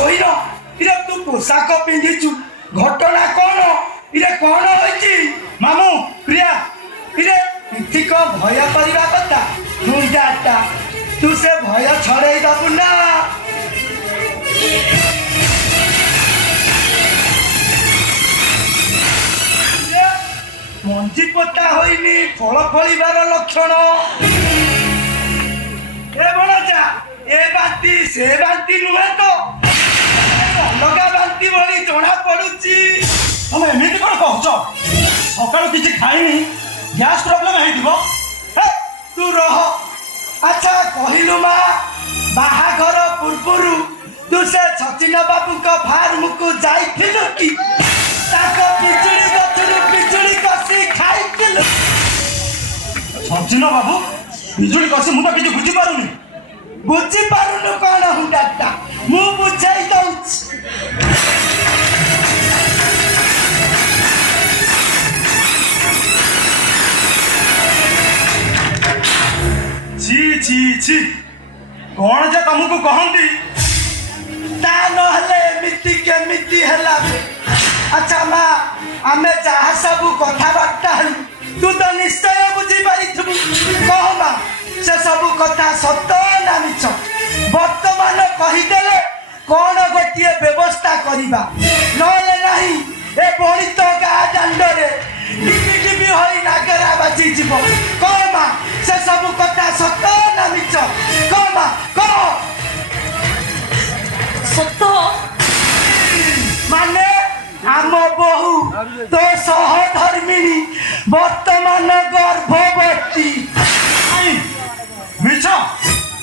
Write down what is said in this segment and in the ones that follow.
ଶୋଇନ ଇରେ ତୁ ପୋଷାକ ପିନ୍ଧିଛୁ ଘଟଣା କଣ ଇରେ କଣ ହୋଇଛି ମାମୁଁ ପ୍ରିୟା ଇରେ ପିଠିକ ଭୟ କରିବା କଥା ଗୁଣ୍ଡାଟା ତୁ ସେ ଭୟ ଛଡେଇ ଦବୁ ନା ମଞ୍ଜି ପୋତା ହୋଇନି ଫଳ ଫଳିବାର ଲକ୍ଷଣ ଏ ବଣଜା ଏ ବାନ୍ତି ସେ ବାନ୍ତି ନୁହେଁ ତ ଅଲଗା ବାନ୍ତି ଭଳି ଜଣା ପଡୁଛି ତମେ ଏମିତି କଣ କହୁଛ ସକାଳୁ କିଛି ଖାଇନି ଗ୍ୟାସ୍ ପ୍ରୋବ୍ଲେମ ହେଇଥିବ ତୁ ରହ ଆଚ୍ଛା କହିଲୁ ମା ବାହାଘର ପୂର୍ବରୁ ତୁ ସେ ସଚିନ ବାବୁଙ୍କ ଫାର୍ମକୁ ଯାଇଥିଲୁ କି ତାଙ୍କ ପିଜୁଳି ଗଛରୁ ପିଜୁଳି କଷି ଖାଇଥିଲୁ ସଚିନ ବାବୁ ବିଜୁଳି କଷି ମୁଁ ତ କିଛି ବୁଝିପାରୁନି ବୁଝିପାରୁନୁ କଣ ହୁଣ୍ଡାଟା ମୁଁ ବୁଝେଇ ଦଉଛି ছি ছি ছি କଣ ଯେ ତମକୁ କହନ୍ତି ତା ନହେଲେ ଏମିତି କେମିତି ହେଲା ଆଚ୍ଛା ମା ଆମେ ଯାହା ସବୁ କଥାବାର୍ତ୍ତା ହେଲୁ ତୁ ତ ନିଶ୍ଚୟ ବୁଝିପାରିଥିବୁ କହ ମା ସେ ସବୁ କଥା ସତ ନା ମିଛ ବର୍ତ୍ତମାନ କହିଦେଲେ କଣ ଗୋଟିଏ ବ୍ୟବସ୍ଥା କରିବା ନହେଲେ ନାହିଁ ଏ ବଣିତ ଗାଁ ଦାଣ୍ଡରେ ଟିପି ଟିପି ହୋଇ ନାଗରା ବାଜିଯିବ କହ ମା ସେ ସବୁ କଥା ସତ ନା ମିଛ କହ ମା କହ ସତ ମାନେ ଆମ ବୋହୂ ତୋ ସହଧର୍ମିଣୀ ବର୍ତ୍ତମାନ ଗର୍ଭବତୀ ମିଛ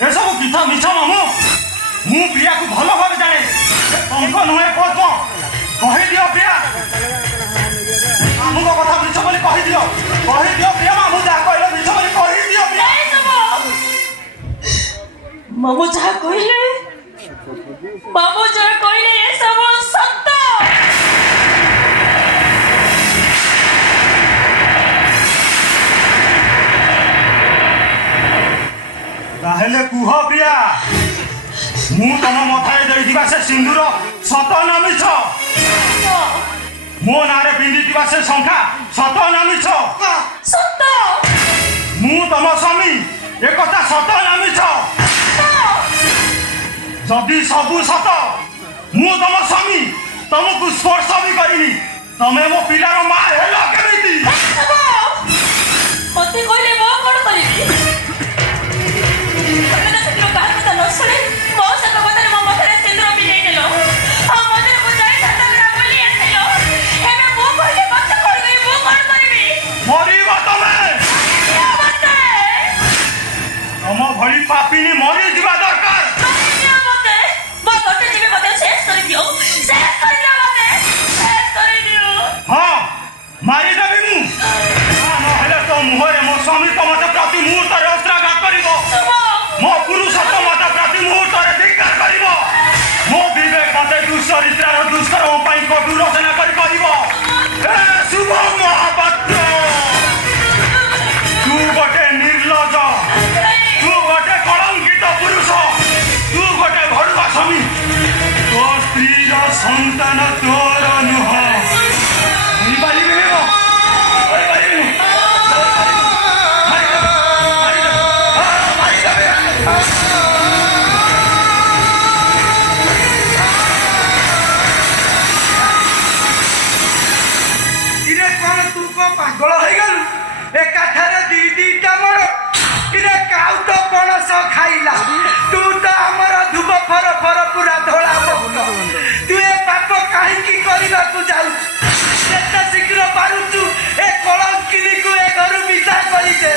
ଏସବୁ ମିଛ ମିଛ ମାମୁଁ ମୁଁ ପ୍ରିୟାକୁ ଭଲ ଭାବେ ଜାଣେ ଟଙ୍କ ନୁହେଁ ପଦ୍ମ କହିଦିଅ ପ୍ରିୟା ମାମୁଙ୍କ କଥା ମିଛ ବୋଲି କହିଦିଅ ପ୍ରିୟା ମାମୁଁ ଯାହା କହିଲେ ମିଛ ବୋଲି କହିଦିଅ ପ୍ରିୟା ମାମୁଁ ଯାହା କହିଲେ ଏସବୁ ସତ ତାହେଲେ କୁହ ପ୍ରିୟା ମୁଁ ତମ ମଥାରେ ଦେଇଥିବା ସେ ସିନ୍ଦୁର ସତ ନା ମିଛ ମୋ ନାଁରେ ପିନ୍ଧିଥିବା ସେ ଶଙ୍ଖା ସତ ନା ମିଛ ସତ ମୁଁ ତମ ସ୍ୱାମୀ ଏକଥା ସତ ନା ମିଛ ଯଦି ସବୁ ସତ ମୁଁ ତମ ସ୍ୱାମୀ ତମକୁ ସ୍ପର୍ଶ ବି କରିନି ତମେ ମୋ ପିଲାର ମା ହେଲ କେମିତି ମତେ କହିଲେ ମୁଁ କଣ କରିବି କାହା କଥା ନ ଶୁଣି ମୋ ସତ କଥାରେ ମୋ ମଥାରେ ସିନ୍ଦୁର ପିନ୍ଧେଇ ଦେଲ ଆଉ ମନ୍ଦିରକୁ ଯାଇ ସାତଗ୍ରା ବୁଲି ଆସିଲ ଏବେ ମୁଁ କହିଲେ ମତେ କଣ କରିବି ମୁଁ କଣ କରିବି ମରିବ ତମେ ତମ ଭଳି ପାପିନି ମରିଯିବା ଦରକାର ହଁ ମାରିଦେବି ମୁଁ ନହେଲେ ତୋ ମୁହଁରେ ମୋ ସ୍ୱାମୀ ତ ମତେ ପ୍ରତି ମୁହୂର୍ତ୍ତରେ ଅସ୍ତ୍ରାଘାତ କରିବ ମୋ ପୁରୁଷୋତ୍ତମତା ପ୍ରତି ମୁହୂର୍ତ୍ତରେ ଧିକ୍କାର କରିବ ମୋ ବିବେକ ମତେ ଦୁଶ୍ଚରିତ୍ରାର ଦୁଷ୍କର୍ମ ପାଇଁ କଟୁ ରଚନା କରି କହିବ ଶୁଭ ମହାପାତ୍ର ତୁ ଗୋଟେ ନିର୍ଲଜ ତୁ ଗୋଟେ କଳଙ୍କିତ ପୁରୁଷ ତୁ ଗୋଟେ ଭଡ଼ୁଆ ସ୍ୱାମୀ ତୋ ସ୍ତ୍ରୀର ସନ୍ତାନ ତୋର ନୁହଁ ପାଗଳ ହେଇଗଲୁ ଏକାଠାରେ ଦିଟା ମର ଇରେ କାଉ ତ ପଣସ ଖାଇଲା ତୁ ତ ଆମର ଧୁବ ଫର ଫର ପୁରା ଧଳା ତୁ ଏ ପାପ କାହିଁକି କରିବାକୁ ଯାଉଛୁ ଯେତେ ଶୀଘ୍ର ପାରୁଛୁ ଏ କଳଙ୍କିନୀକୁ ଏ ଘରୁ ବିଦା କରିଦେ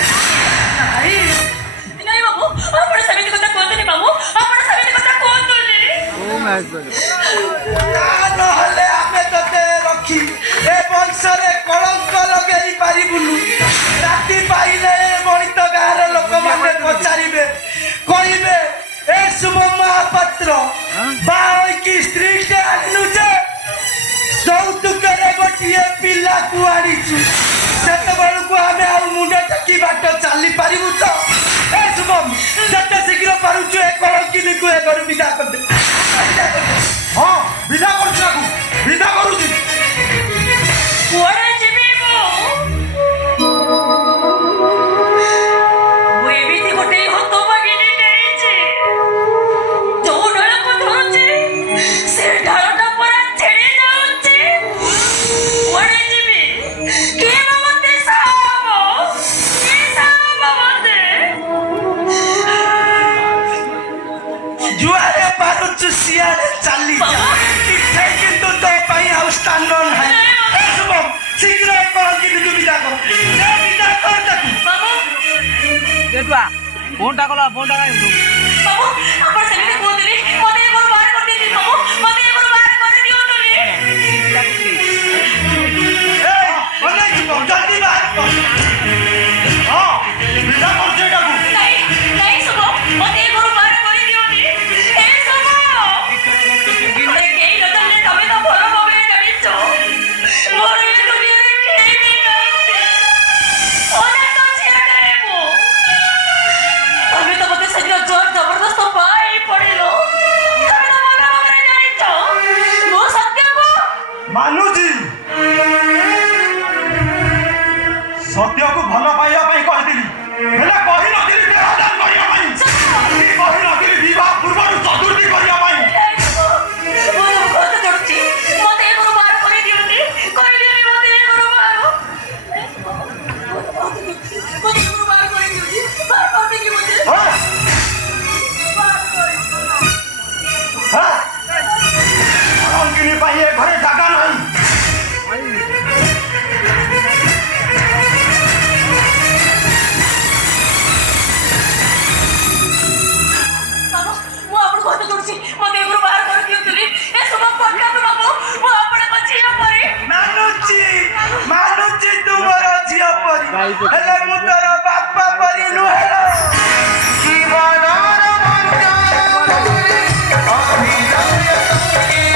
ନାଇଁ ବାବୁ ଆପଣ ସେମିତି କଥା କୁହନ୍ତୁନି ବାବୁ ଆପଣ ସେମିତି କଥା କୁହନ୍ତୁନି ନହେଲେ ଆମେ ତତେ ରଖି ଏ ବଂଶରେ କଳଙ୍କ ଲଗେଇ ପାରିବୁନୁ ରାତି ପାଇଲେ ବଣିତ ଗାଁର ଲୋକମାନେ ପଚାରିବେ କହିବେ ଏ ଶୁଭ ମହାପାତ୍ର ବାହା ହୋଇକି ସ୍ତ୍ରୀଟେ ଆଣିନୁ ଯେ ଯୌତୁକରେ ଗୋଟିଏ ପିଲାକୁ ଆଣିଛୁ ସେତେବେଳକୁ ଆମେ ଆଉ ମୁଣ୍ଡ ଟେକି ବାଟ ଚାଲି ପାରିବୁ ତ ଏ ଶୁଭମ ଯେତେ ଶୀଘ୍ର ପାରୁଛୁ ଏ କଳଙ୍କିନୀକୁ ଏ ଘରୁ ବିଦା କରିଦେ ହଁ ବିଦା କରୁଛି ତାକୁ ବିଦା କରୁଛି କୁଆଡ଼େ ଯିବି ମୁଁ ଏମିତି ଗୋଟେ ହତଭାଗିନୀଟେ ହେଇଛି ଯୋଉ ଡାଳକୁ ଧରୁଛି ସେ ଡାଳଟା ପୁରା ଛିଡ଼ି ଯାଉଛି କୁଆଡ଼େ ଯିବି କିଏ ବା ମତେ ସାହାବ କିଏ ସାହାବ ମତେ ଯୁଆଡ଼େ ପାରୁଛୁ ସିଆଡ଼େ ଚାଲି ଯା ଇଚ୍ଛା କିନ୍ତୁ ତୋ ପାଇଁ ଆଉ ସ୍ଥାନ ନାହିଁ ଶୁଭମ ଶୀଘ୍ର କହିକି ବିଦା କର ବିଦା କର ତାକୁ ବାବୁ गेटवा फोनटा कला फोनटा काय ବାବୁ ଆପଣ ସେମିତି କୁହନ୍ତୁନି ମତେ ଏ ଘରୁ ବାହାର କରିଦିଅନ୍ତୁ ବାବୁ ମତେ ଏ ଘରୁ ବାହାର କରିଦିଅନ୍ତୁନି ଅନେକ ଯୁବକ ଜଲ୍ଦି ବାହାର କର ହଁ ବିଦା କରୁଛି ଏଟାକୁ ନାଇଁ ନାଇଁ ଶୁଭ ମତେ ଏ ଘରୁ ବାହାର କରିଦିଅନି ଏ ଶୁଭ ମତେ କେହି ନ ଜାଣିଲେ ତମେ ତ ଭଲ ଭାବରେ ଜାଣିଛ ମୋର ଏ ଦୁନିଆରେ କେହି ବି ନାହାନ୍ତି ଅନାଥ ଝିଅଟେ ମୁଁ ତମେ ତ ମତେ ସେଦିନ ଜୋର ଜବରଦସ୍ତ ପାଇ ପଡ଼ିଲ ତମେ ତ ଭଲ ଭାବରେ ଜାଣିଛ ମୁଁ ସତ୍ୟକୁ ମାନୁଛି ସତ୍ୟକୁ ଭଲ ପାଇବା ପାଇଁ କହିଥିଲି ହେଲେ କହିନଥିଲି ଦେହଦାନ କରିବା ପାଇଁ କି କହିନଥିଲି ବିବାହ ପୂର୍ବରୁ ଚତୁର୍ଥୀ କରିବା ପାଇଁ ମୋର ଘର ଚଢୁଛି ମତେ ଏ ଘରୁ ବାହାର କରିଦିଅନ୍ତି କରିଦିଅନି ମତେ ଏ ଘରୁ ବାହାର ମତେ ଏ ଘରୁ ବାହାର କରିଦିଅନ୍ତି ବାହାର କରିଦେବି ମତେ ହଁ ବାହାର କରି ହଁ ରଙ୍ଗିନୀ ପାଇଁ ଏ ଘରେ ଜାଗା ନାହିଁ ବାବୁ ମୁଁ ଆପଣଙ୍କୁ ହାତ ଯୋଡୁଛି ମତେ ଏ ଘରୁ ବାହାର କରିଦିଅନ୍ତୁନି ଏ ଶୁଭ ପଠାନ୍ତୁ ବାବୁ ମୁଁ ଆପଣଙ୍କ ଝିଅ ପରି ମାନୁଛି ତୁ ମୋର ଝିଅ ପରି ହେଲେ ମୁଁ ତୋର ବାପା ପରି ନୁହେଁ ଜୀବନର ଭଞ୍ଜନ ଅଭିନୟ